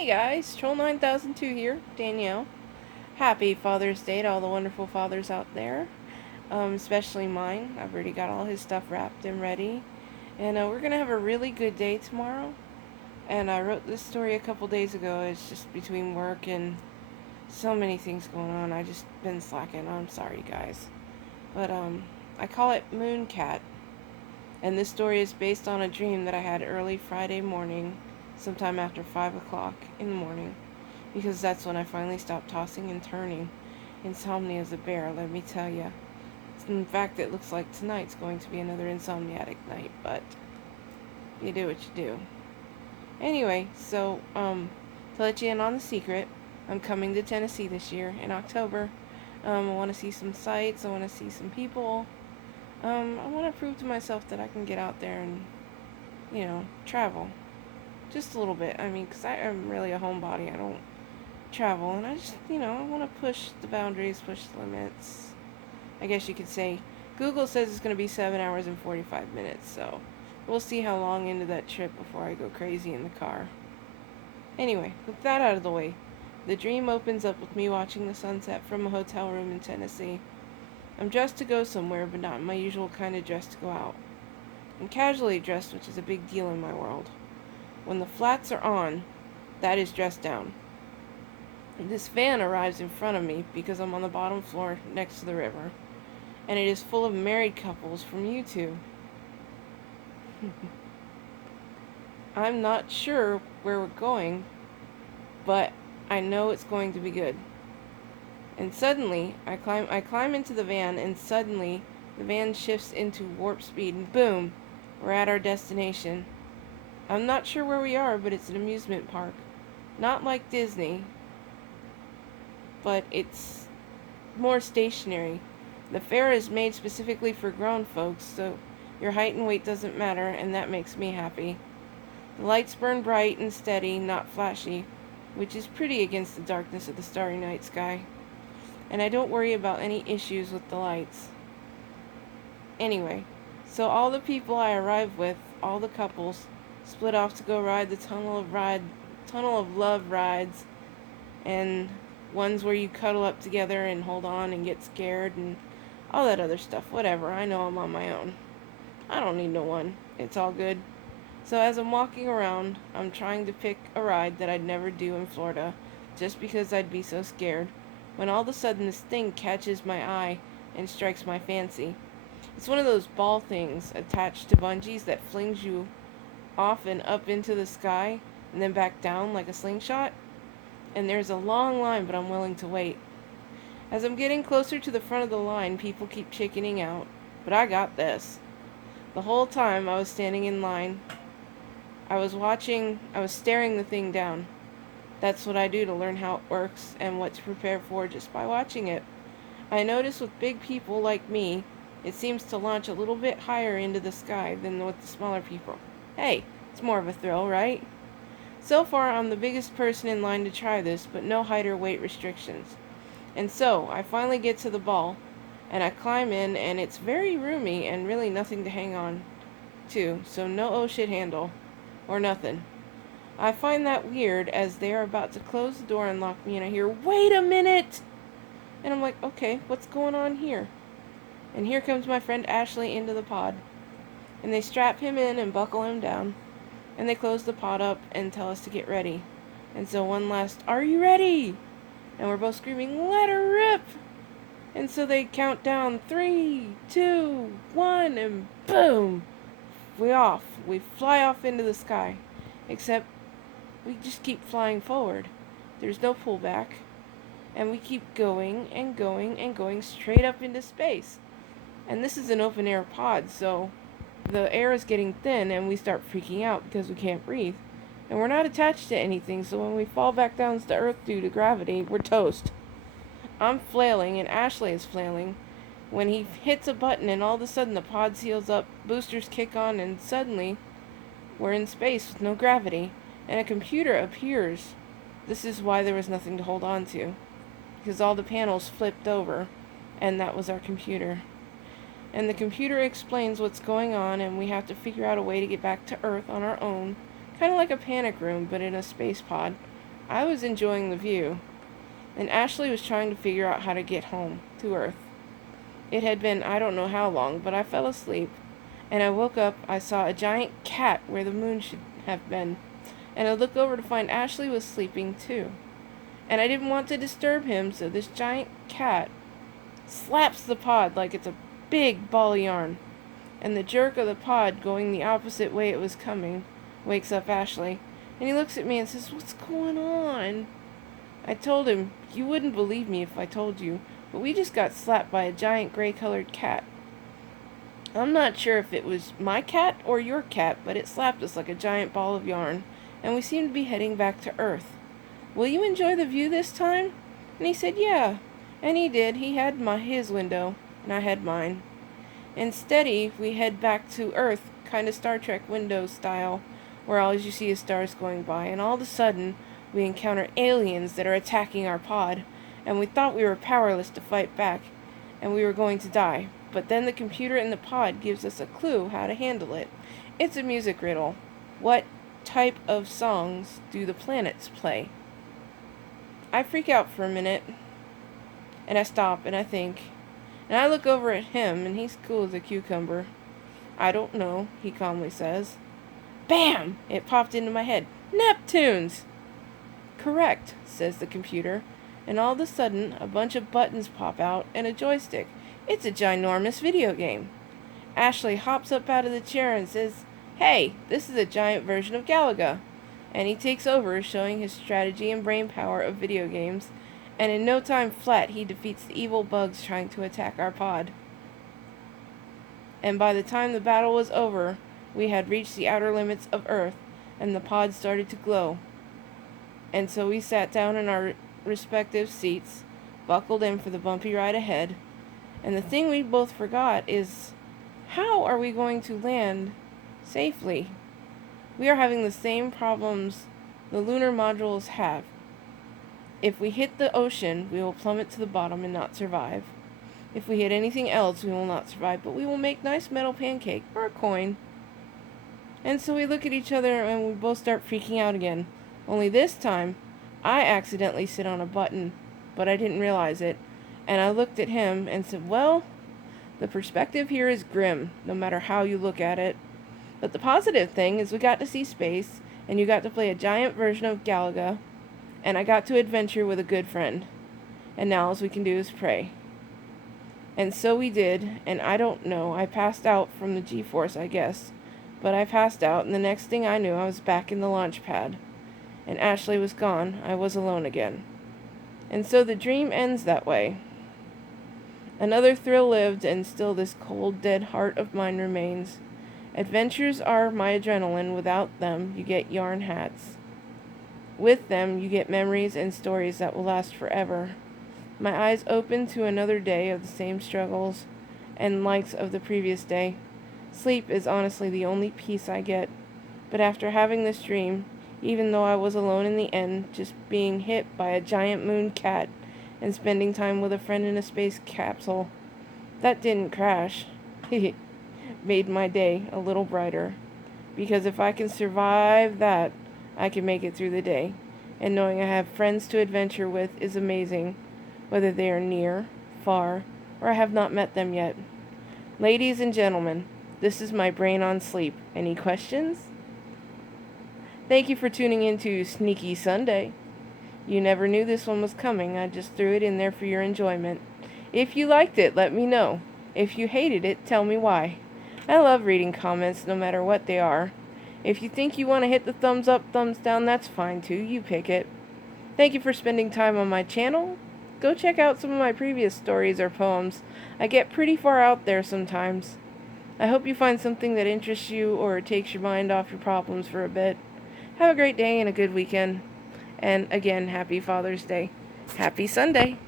Hey guys, Troll 9002 here, Danielle. Happy Father's Day to all the wonderful fathers out there, especially mine. I've already got all his stuff wrapped and ready. And we're going to have a really good day tomorrow. And I wrote this story a couple days ago. It's just between work and so many things going on. I just been slacking. I'm sorry, guys. But I call it Moon Cat. And this story is based on a dream that I had early Friday morning, sometime after 5 o'clock in the morning, because that's when I finally stopped tossing and turning. Insomnia is a bear, let me tell you. In fact, it looks like tonight's going to be another insomniatic night, but you do what you do. Anyway, to let you in on the secret, I'm coming to Tennessee this year in October. I want to see some sights, I want to see some people. I want to prove to myself that I can get out there and, travel. Just a little bit. I mean, because I am really a homebody. I don't travel. And I just, I want to push the boundaries, push the limits. I guess you could say. Google says it's going to be 7 hours and 45 minutes. So we'll see how long into that trip before I go crazy in the car. Anyway, with that out of the way, the dream opens up with me watching the sunset from a hotel room in Tennessee. I'm dressed to go somewhere, but not my usual kind of dress to go out. I'm casually dressed, which is a big deal in my world. When the flats are on, that is dressed down. This van arrives in front of me because I'm on the bottom floor next to the river, and it is full of married couples from YouTube. I'm not sure where we're going, but I know it's going to be good. And suddenly, I climb into the van, and suddenly, the van shifts into warp speed, and boom, we're at our destination. I'm not sure where we are, but it's an amusement park. Not like Disney, but it's more stationary. The fare is made specifically for grown folks, so your height and weight doesn't matter, and that makes me happy. The lights burn bright and steady, not flashy, which is pretty against the darkness of the starry night sky. And I don't worry about any issues with the lights. Anyway, so all the people I arrive with, all the couples, split off to go ride the Tunnel of Love rides, and ones where you cuddle up together and hold on and get scared and all that other stuff. Whatever, I know I'm on my own. I don't need no one. It's all good. So as I'm walking around, I'm trying to pick a ride that I'd never do in Florida, just because I'd be so scared, when all of a sudden this thing catches my eye and strikes my fancy. It's one of those ball things attached to bungees that flings you off and up into the sky and then back down like a slingshot. And there's a long line, but I'm willing to wait. As I'm getting closer to the front of the line, people keep chickening out, but I got this. The whole time I was standing in line, I was staring the thing down. That's what I do to learn how it works and what to prepare for just by watching it. I notice with big people like me, it seems to launch a little bit higher into the sky than with the smaller people. Hey, it's more of a thrill, right? So far, I'm the biggest person in line to try this, but no height or weight restrictions. And so, I finally get to the ball, and I climb in, and it's very roomy and really nothing to hang on to, so no oh shit handle, or nothing. I find that weird as they are about to close the door and lock me, and I hear, "Wait a minute!" And I'm like, okay, what's going on here? And here comes my friend Ashley into the pod. And they strap him in and buckle him down. And they close the pod up and tell us to get ready. And so one last, "Are you ready?" And we're both screaming, "Let her rip!" And so they count down 3, 2, 1, and boom! We fly off into the sky. Except we just keep flying forward. There's no pullback. And we keep going and going and going straight up into space. And this is an open air pod, so the air is getting thin and we start freaking out because we can't breathe. And we're not attached to anything, so when we fall back down to earth due to gravity, we're toast. I'm flailing and Ashley is flailing when he hits a button and all of a sudden the pod seals up, boosters kick on, and suddenly we're in space with no gravity and a computer appears. This is why there was nothing to hold on to, because all the panels flipped over, and that was our computer. And the computer explains what's going on, and we have to figure out a way to get back to Earth on our own, kind of like a panic room, but in a space pod, I was enjoying the view, and Ashley was trying to figure out how to get home to Earth. It had been I don't know how long, but I fell asleep, and I woke up. I saw a giant cat where the moon should have been, and I looked over to find Ashley was sleeping too. And I didn't want to disturb him, so this giant cat slaps the pod like it's a big ball of yarn, and the jerk of the pod going the opposite way it was coming wakes up Ashley, and he looks at me and says, "What's going on?" I told him, "You wouldn't believe me if I told you, but we just got slapped by a giant gray-colored cat. I'm not sure if it was my cat or your cat, but it slapped us like a giant ball of yarn, and we seem to be heading back to Earth. Will you enjoy the view this time?" And he said, "Yeah." And he did. He had his window, and I had mine. And steady, we head back to Earth, kind of Star Trek window style, where all you see is stars going by, and all of a sudden, we encounter aliens that are attacking our pod, and we thought we were powerless to fight back, and we were going to die. But then the computer in the pod gives us a clue how to handle it. It's a music riddle. What type of songs do the planets play? I freak out for a minute, and I stop, and I think, and I look over at him, and he's cool as a cucumber. "I don't know," he calmly says. Bam! It popped into my head. "Neptunes!" "Correct," says the computer, and all of a sudden a bunch of buttons pop out and a joystick. It's a ginormous video game. Ashley hops up out of the chair and says, "Hey, this is a giant version of Galaga." And he takes over, showing his strategy and brain power of video games, and in no time flat he defeats the evil bugs trying to attack our pod. And by the time the battle was over, we had reached the outer limits of Earth, and the pod started to glow. And so we sat down in our respective seats, buckled in for the bumpy ride ahead, and the thing we both forgot is, how are we going to land safely? We are having the same problems the lunar modules have. If we hit the ocean, we will plummet to the bottom and not survive. If we hit anything else, we will not survive, but we will make nice metal pancake or a coin. And so we look at each other and we both start freaking out again. Only this time, I accidentally sit on a button, but I didn't realize it. And I looked at him and said, "Well, the perspective here is grim, no matter how you look at it. But the positive thing is we got to see space, and you got to play a giant version of Galaga, and I got to adventure with a good friend. And now all we can do is pray." And so we did, and I don't know, I passed out from the G-force, I guess. But I passed out, and the next thing I knew, I was back in the launch pad. And Ashley was gone. I was alone again. And so the dream ends that way. Another thrill lived, and still this cold, dead heart of mine remains. Adventures are my adrenaline. Without them, you get yarn hats. With them, you get memories and stories that will last forever. My eyes open to another day of the same struggles and likes of the previous day. Sleep is honestly the only peace I get. But after having this dream, even though I was alone in the end, just being hit by a giant moon cat and spending time with a friend in a space capsule, that didn't crash, made my day a little brighter. Because if I can survive that, I can make it through the day. And knowing I have friends to adventure with is amazing, whether they are near, far, or I have not met them yet. Ladies and gentlemen, this is my brain on sleep. Any questions? Thank you for tuning in to Sneaky Sunday. You never knew this one was coming. I just threw it in there for your enjoyment. If you liked it, let me know. If you hated it, tell me why. I love reading comments no matter what they are. If you think you want to hit the thumbs up, thumbs down, that's fine too. You pick it. Thank you for spending time on my channel. Go check out some of my previous stories or poems. I get pretty far out there sometimes. I hope you find something that interests you or takes your mind off your problems for a bit. Have a great day and a good weekend. And again, happy Father's Day. Happy Sunday.